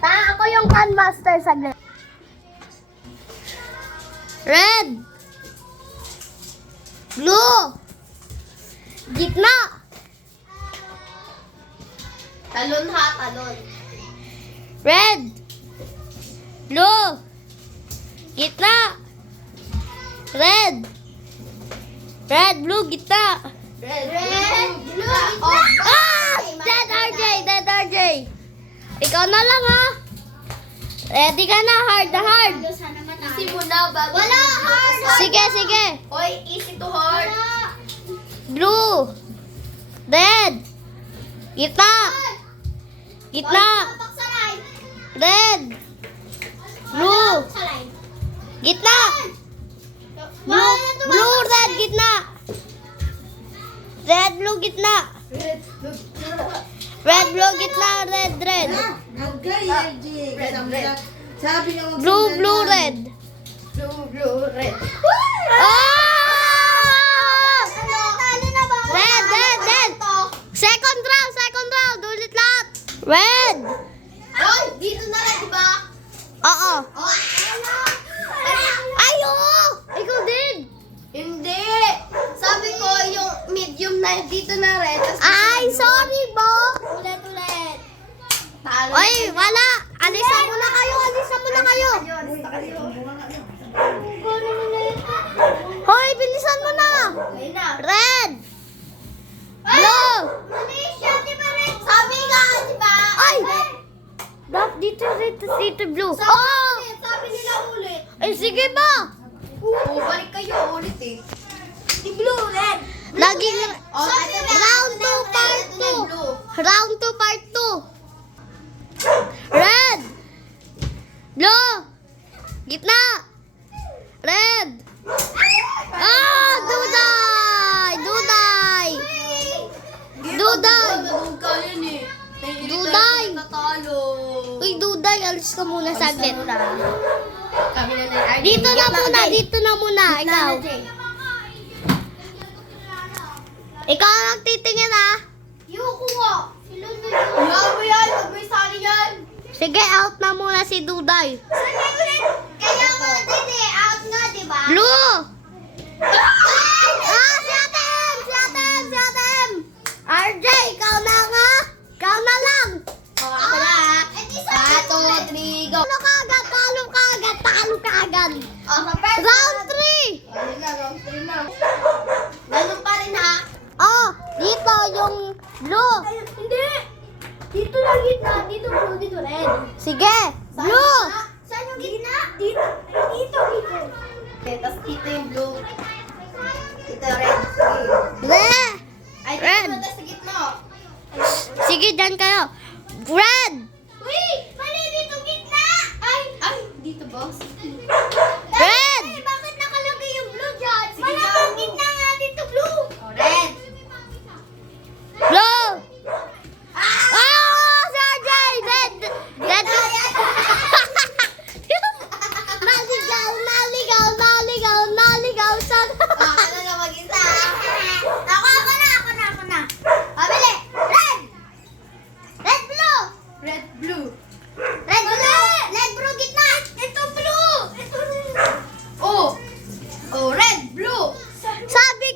Ako yung Grandmaster sa red. Blue. Gitna. Talon ha, talon. Red. Blue. Gitna. Red. Red, blue, gitna. Red, blue, gitna. Ah! Dead RJ, dead RJ. Ikaw na lang ha. Ready ka na, hard na hard. Easy muna bago. Wala, hard. Sige, sige. Oy, easy to hard. Blue. Red. Gitna. Gitna. Red. Blue. Gitna. Blue. Blue, red, gitna. Red, blue, gitna. Red, blue, Red, blue, gitna. Red, red. Sabi niya Blue, blue, red. blue, red. Ah! Red, red, red. Second round. Ulit lahat. Red. Oy, dito na rin, diba? Oo. Oh, Ay, oo. Ikaw din. hindi. Sabi ko, yung medium na dito na red. Ay, sorry po. Ulit. Talo. Oy, wala. Alisan muna kayo. Hoy, bilisan mo na. Ayun na. Red. Blue. Malaysia, di ba red? Sabi nga, di ba? Ay. Dito, dito, blue. Sabi, Oh. sabi nila ulit. Ay, sige ba? Balik kayo ulit eh. Di blue, red. Laging Sabi na, round 2, part 2. Round 2, part 2. Red. Blue. Gitna. Red. Ah, duday. Duday. Duday. Natalo. Uy, duday. Alis ka muna saglit. Kami na lang. Dito na muna. Ikaw. Ikaw ang nagtitingin ah. Yuko nga. Sila na yun. Yabi yan. Huwag may sali yan. Sige, out na muna si Duday. Kaya nga din eh. Out nga, di ba? Blue! Ah, si Atem! RJ, ikaw na nga! Ikaw na lang! Ako na ha. 1, 2, 3, go. Talo ka agad! Round Round 3! Ayun na, round 3 na. Ganun pa rin ha. Oh, dito yung blue. Hindi. Dito lang gitna. Dito blue, dito red. Sige, blue! Saan yung gitna? Dito. Dito. Okay, tapos dito yung blue. Dito red. Red! Ay, dito Red. na tayo sa gitna. Sige, dyan kayo. Red! Uy! Mali dito gitna! Ay! Dito boss. Red! Bakit nakalagay yung blue dyan? Malamang gitna nga dito blue. Red. Blue! Ah, si RJ! Red! Red! Naligaw! Saan? Ako na mag-isa. Ako na. Pabili! Red! Red blue! Red blue. Red blue gitna! Ito blue! Oh, red blue! Sabi,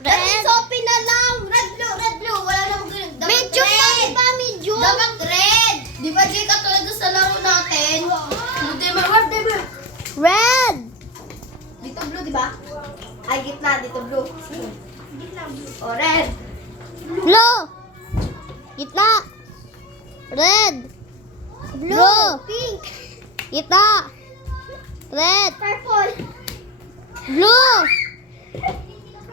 Red red. Sophie na lang! Red blue! Wala namang green. Dapat Medium red. pa, di ba? Medium. Dapat red! Di ba, Jay, katulad doon sa laro natin? Hindi mo, Red. Dito blue, di ba? Ay, gitna. Dito blue. Oh, red. Blue. Gitna. Red. Blue. Pink. Gitna. Red. Purple. Blue.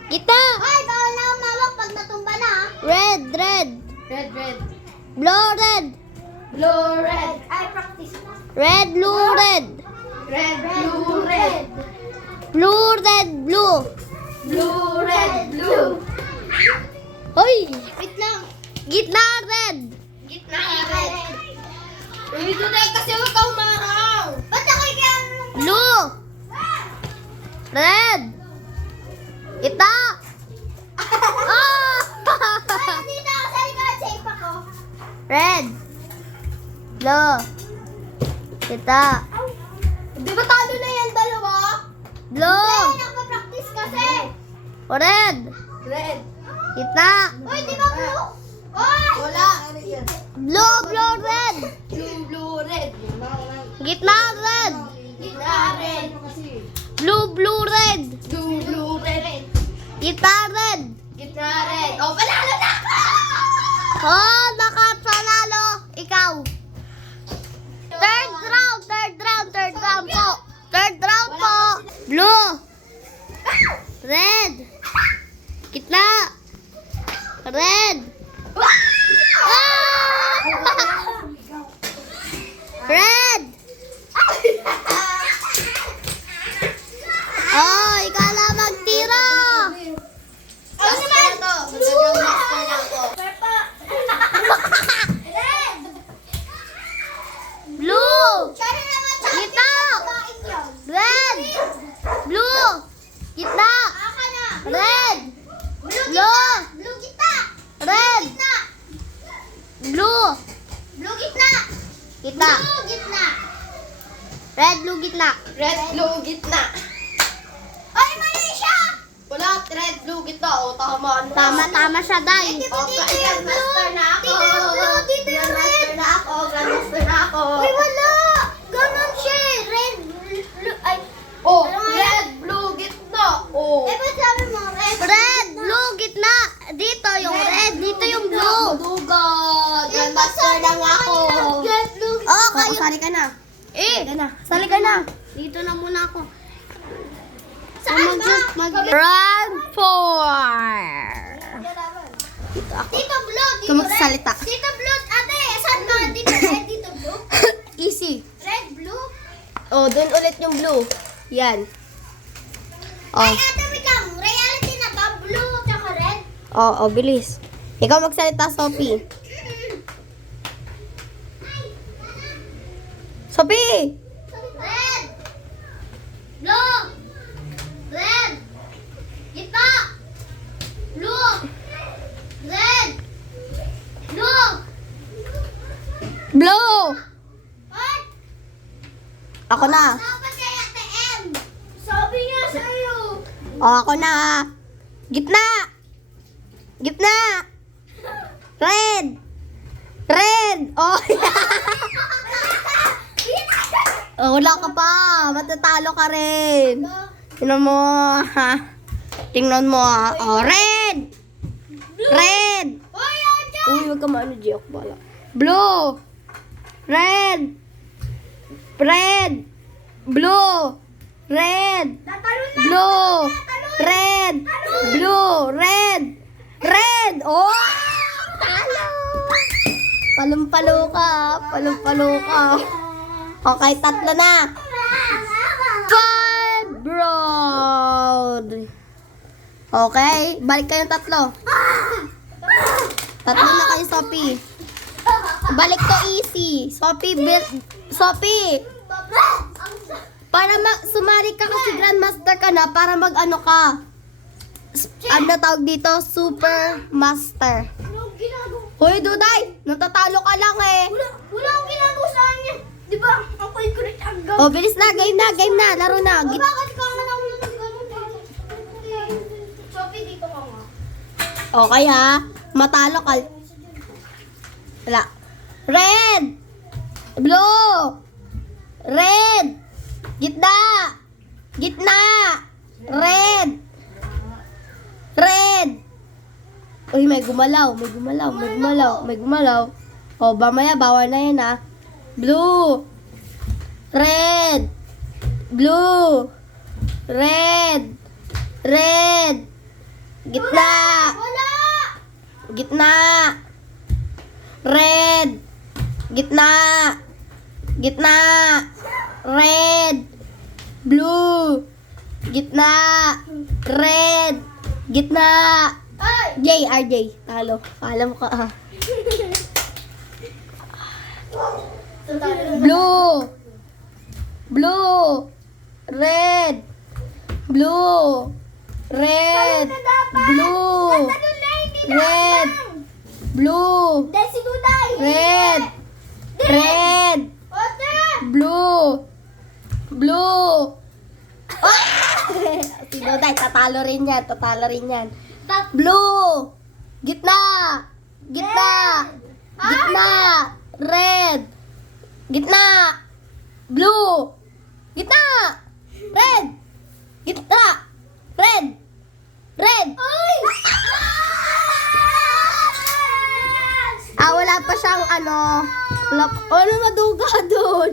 Gitna. Ay, bawal na umawak pag natumba na. Red. Red. Blue, red. Blue, red. Ay, practice. Red, blue, red. Red, blue, red. Blue, red, blue. Blue, red, blue. Hoy. Wait lang. Gitna, red. Gitna, red. Dito na kasi huwag ka umarang. Ba't ako ikaw? Blue. Red. Gitna. Ah! Dito ako sa likod. Safe ako. Red. Blue. Kita. Di ba talo na yan, dalawa? Blue. Nagpa-practice kasi. Red. Red. Kita. Uy, di ba blue? Uy! Wala. Blue, blue, red. Blue, red. Gitna, red. Gitna, red. Blue, blue, red. Blue, red. Gitna, red. Gitna, red. Oh, panalo na ako! Oh, nakapanalo. Ikaw. Third round po. Third round po. Blue. Red. Gitna. Red. Ah! Red. Oh, ikaw lang magtira. Ano naman? Blue! Red! Blue. Sana naman sa akin Gitna. kain yun. Red. Blue. Gitna. Aka na. Red. Blue Blue. gitna. Red. Gitna. Blue. Blue gitna. Gitna. Blue gitna. Red, blue, gitna. Red, blue, gitna. Ay, mali siya! Wala, red, blue, gitna. O, tama. Tama siya, Day. Grandmaster na ako. Grandmaster na ako. Grandmaster na ako. Uy, wala. Ganon siya. Red, blue, ay. Oh, red, blue, gitna. Oh. ba't sabi mo red? Red, blue, gitna. Dito yung red, dito yung blue. Dugod. Grandmaster na nga ako. Red, blue. Oh, sali ka na. Sali ka na. Dito na muna ako. Saan ba? Round 4. Dito blue, dito Ikaw magsalita. red. Dito blue, ate, saan ba? Dito red, dito blue. Easy. Red, blue. Oh, dun ulit yung blue. Yan. Ay, Oh, ate, wait lang. Reality na ba? Blue, tsaka red? oh, bilis. Ikaw magsalita, Sophie. Sophie! Red. Blue. Red. Gitna. Blue. Red. Blue. Blue! Ay, Ako na. dapat kay ate M. Sabi niya sa'yo. Oh, ako na. Gitna! Gitna! Red! Red! Oh, oh, wala ka pa. Matatalo ka rin. Tingnan mo, ha? Tingnan mo, ha? Oh, red! Red! Hoy, ate. Uy, wag ka maano, G. Ako bala. Blue! Red! Red! Blue! Red! Natalo na. Blue! Red! Blue! Red! Red! Oh! Talo! Palumpalo ka. Palumpalo ka. Okay, tatlo na. 5 round. Okay, balik kayong tatlo. Tatlo na kayo, Sophie. Balik to easy. Sophie, para sumari ka kasi Grandmaster ka na, para mag-ano ka. Ano tawag dito? Super Master. Anong ginagawa? Hoy, Duday! Natatalo ka lang eh. Wala akong ginagawa sa kanya. Di ba? Ako yung correct hanggang. Oh, bilis na. Game na. Laro na. Bakit ka nga lang ng gano'n? Sophie, dito ka nga. Okay ha. Matalo ka. Wala. Red! Blue! Red! Gitna! Gitna! Red! Red! Uy, may gumalaw. Oh, mamaya, bawal na yan ha. Blue! Red! Blue! Red! Red! Gitna! Wala! Gitna! Red! Gitna! Gitna! Red! Blue! Gitna! Red! Gitna! Ay! RJ. Talo. Alam ko ah. Blue! Blue! Red! Blue! Red! Blue! Tatalo na, hindi na Red! hanggang. Blue! Dahil si Duday. Red! Red! tatalo rin yan, tatalo rin yan. Blue! Gitna! Gitna! Gitna! Red! Gitna! Blue! Gitna! Red! Gitna! Red! Red! Wala pa siyang ano. Wala pa. Ano maduga doon?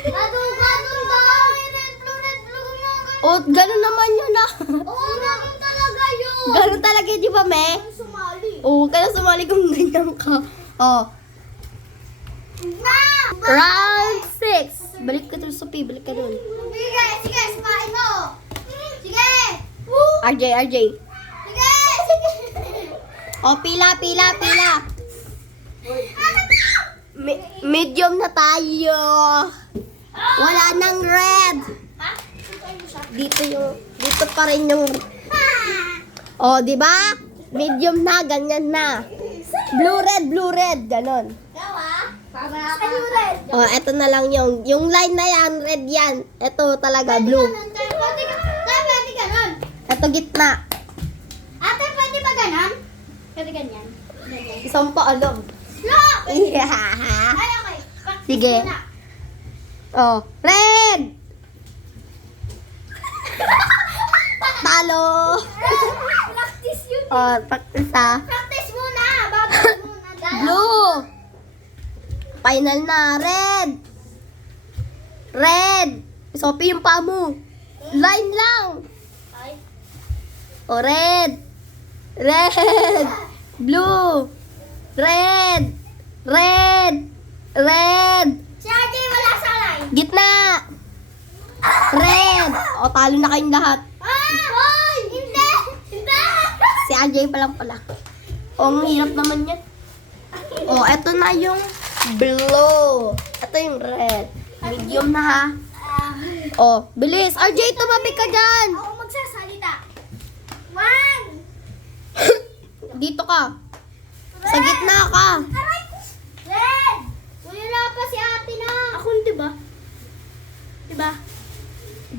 Naduga dun daw. Red, blue, O, ganun naman yun ah. Oo, ganun talaga yun. Ganun talaga, di ba, me? Sumali. Oo, kaya sumali kung ganyan ka. Oh. Na! Round 6. Balik ka dun, Sophie. Balik ka dun. Sige, sige, sumain mo. Sige. Woo! RJ, RJ. Sige, sige. Oh, pila. Medium na tayo. Wala nang red. Dito pa rin yung... Oh, di ba? Medium na, ganyan na. Blue, red, ganon. Oh, eto na lang yung line na yan, red yan. Eto talaga, blue. Pwede ganon. Eto gitna. Ate, pwede ba ganon? Pwede ganyan. Isang paalog. No! Ay, okay. Sige. Oh, red! Talo! Practice yun. Oh, practice ha. Practice muna. Bago muna. Blue! Final na. Red! Red! Sophie, yung paa mo. Line lang. Ay. Oh, red! Red! Blue! Red! Red! Red! Si RJ wala sa line. Gitna! Red! O, talo na kayong lahat. Hoy! Hindi! Hindi! Si RJ pa lang pala. O, ang hirap naman yan. O, eto na yung blue. Eto yung red. Medium na ha. O, bilis. RJ, tumabi ka dyan. Ako magsasalita. 1. Dito ka. Sa gitna ka. Aray! Red! Wala pa si ate na. Ako hindi ba? Diba?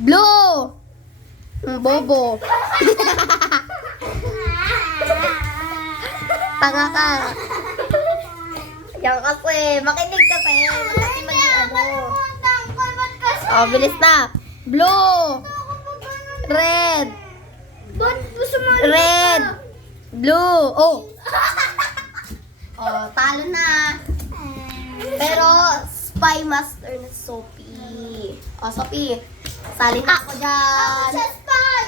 Blue! Bobo. Tanga ka. Yan kasi. Makinig ka pa. Kasi maging ano. Kalimutan ko. Ba't kasi? O, bilis na. Blue! Red! Ba't gusto mo Red! Blue! Oh! Oh, talo na. Pero, Spy Master na Sophie. Oh, Sophie. Salita ako dyan. Sa spy!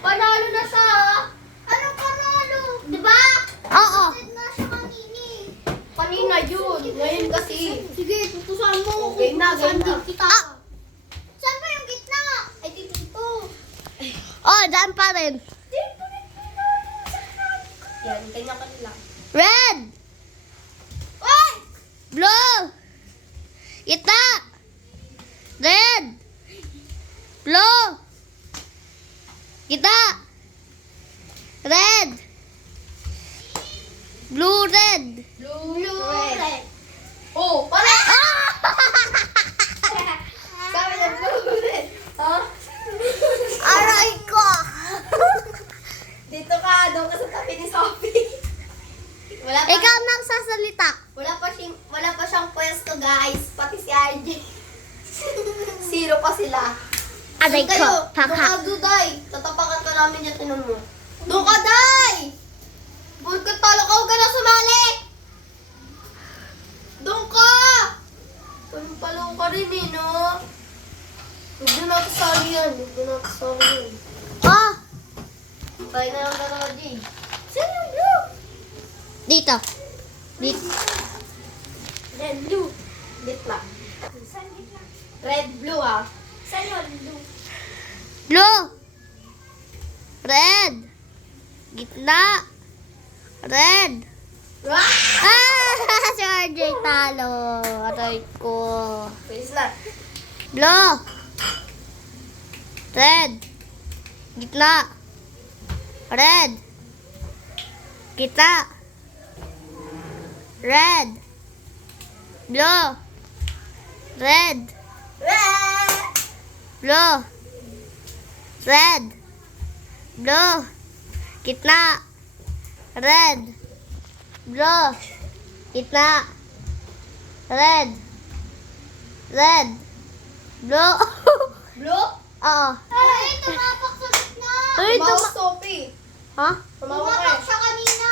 Panalo na siya. Anong panalo? Diba? Oo. Dead na siya kanini. Kanina yun. Ngayon kasi. Sige, tutusan mo. Okay na, Tutusan game na. din kita. Ah! Saan ba yung gitna? Ay, dito. Oh, dyan pa rin. Dito. Yan, ganyan ka nila. Red! Oy! Blue! Ita! Red! Blue! Ita! Red! Blue, red! Blue, red. Oh, pala! Sabi niya, blue, red. Huh? Aray ko! Dito ka, doon ka sa tabi ni Sophie. Wala pa, Ikaw nang sasalita. wala pa siyang pwesto, guys. Pati si RJ. Zero pa sila. Aray Doon kayo. ko, Doon ka, Duday. Tatapakan ka namin yan, tinan mo. Doon ka, Day! Bulkat talo ka, huwag ka na sumali! Doon ka! Palumpalo ka rin eh, no? Huwag na natin sali yan. Huwag na natin sali yan. Oh, Tayo na lang dalawa, Jay. Saan yung blue? dito. Dito. Red, blue. Gitna. Saan gitna? Red, blue, ah. Saan yun? Blue. Blue. Red. Gitna. Red. Wah! Ah, si RJ talo. Aray ko. Please na. Blue. Red. Gitna. Red. Gitna. Red. Blue. Red. Blue. Red. Blue. Gitna. Red. Blue. Gitna. Red. Red. Blue. Blue? Oo. Ay, tumapak sa gitna. Ay, Tumawag Sophie. Ha? Tumapak siya kanina.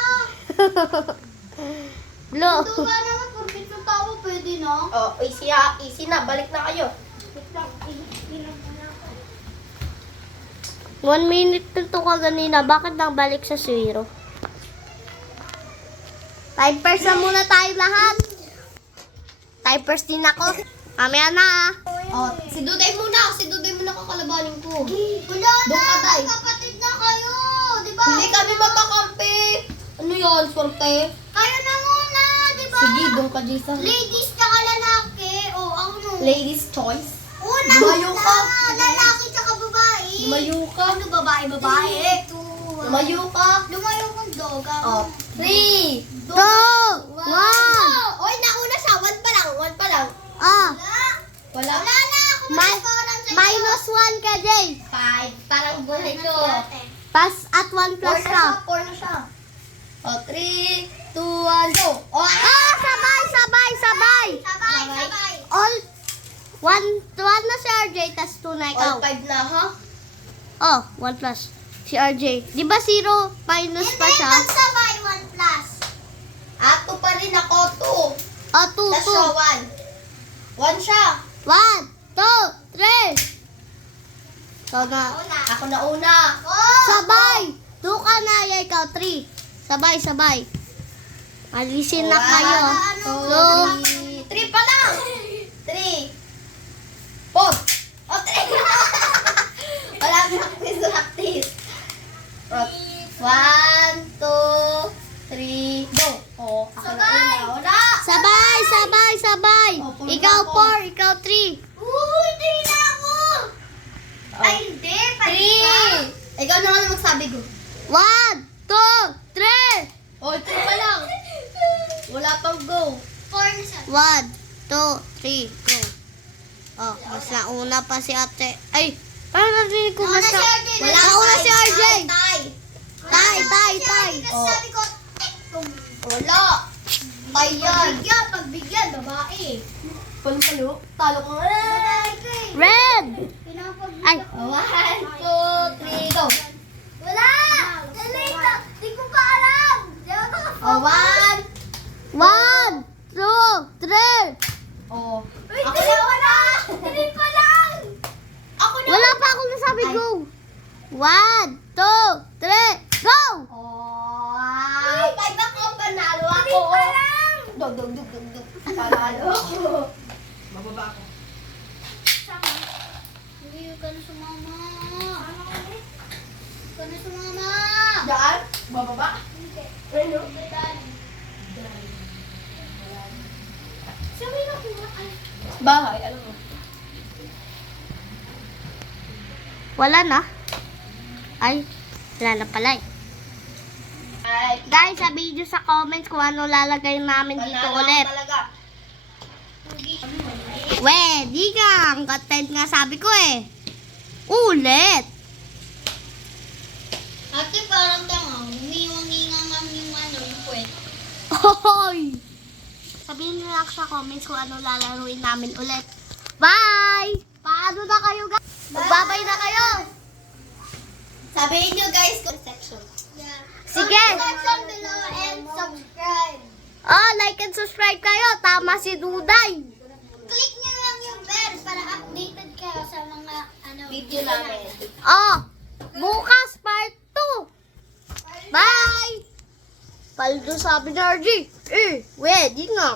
Blue. Tuga naman, porkit yung tao, pwede na. Oh, easy na. Balik na kayo. Wait lang, ilang na ako. 1 minute na to ka ganina. Bakit nang balik sa 0? Timers na muna tayo lahat. Timers din ako. Mamaya na ah. Oh, si Duday muna kakalabanin ko. Wala Doon ka, Day. kapatid na kayo. Di ba? Hindi kami magkakampi. Ano yun, swerte? Kayo na muna, di ba? Sige, doon ka, Jason. Ladies tsaka lalaki. O, ano? Ladies choice. Una, Lumayo ka. lalaki tsaka babae. Lumayo ka. Ano, babae? Lumayo ka. Lumayo kang dog. Oh, 3, 2, 1. Oy, nauna siya. 1 pa lang. Ah. Wala. Wala na ako mag-scorean sa Minus 1 ka, Jay. 5. Parang buhay ko. Pass at 1 plus ka. 4 na siya. Oh, 3, 2, 1, go. Oh, Ah, sabay. Sabay. All 1 na si RJ, tas 2 na ikaw. All 5 na, ha? Oh, 1 plus. Si RJ. Di ba 0 minus pa siya? Sabay, 1 plus. At 2 pa rin ako, 2. Oh, 2, Tapos siya, 1. 1 siya. 1, 2, 3. So na. Ako na una. Sabay. 2 ka na, ikaw 3. Sabay. Alisin na kayo. 2, 3 pa lang. 3, 4. Oh, 3. Wala practice. 1, 2, 3, go. Oh, ako na una. Sabay. Oh, puno Ikaw ako. 4, ikaw 3. Hindi na ako. Ay, hindi. 3. Ikaw na nga magsabi ko. 1, 2, 3. Oh, 3 pa lang. Wala pang go. 4 na siya. 1, 2, 3, go. Oh, mas nauna pa si ate. Ay, parang narinig ko mas na... Wala Nauna tie, si RJ. tie. Tay. Oh. Sabi ko, Wala. Tay yan. pagbigyan, babae. Palo. Talo ko. Red. Ay, 1, 2, 3, go. Wala! Dali na! Di ko pa alam! Di ako naka-focus. Oh, 1, 2, 3. Oh. Uy, dali wala! Dali pa lang! Ako na. Wala pa akong nasabi, go. 1, 2, 3, go! Oh. 5 ako. Panalo ako. Dali pa lang! Dug. Panalo ako. Mababa ako. Hindi ka na sumama. Ka na sumama. Daan? Bababa? Ano? Sabi na kuha. Ay, Bahay, alam mo. Wala na. Ay, wala na pala eh. Ay, Guys, sabihin nyo sa comments kung ano lalagay namin dito panalo ulit. ako talaga. We, di nga. Ang content nga sabi ko eh. Ulit. ate, parang tanga. Umiwangi nga yung yung puwet. Hoy! Sabihin nyo lang sa comments kung ano lalaruin namin ulit. Bye! Paano na kayo guys? Magbabay na kayo. Sabihin nyo guys, section. Yeah. Sige. Comment down below and subscribe. Oh, like and subscribe kayo. Tama si Duday. Click nyo lang yung bell para updated kayo sa mga Video namin. Oh, bukas part 2. Bye! Paldo sabi ni RG. Di nga.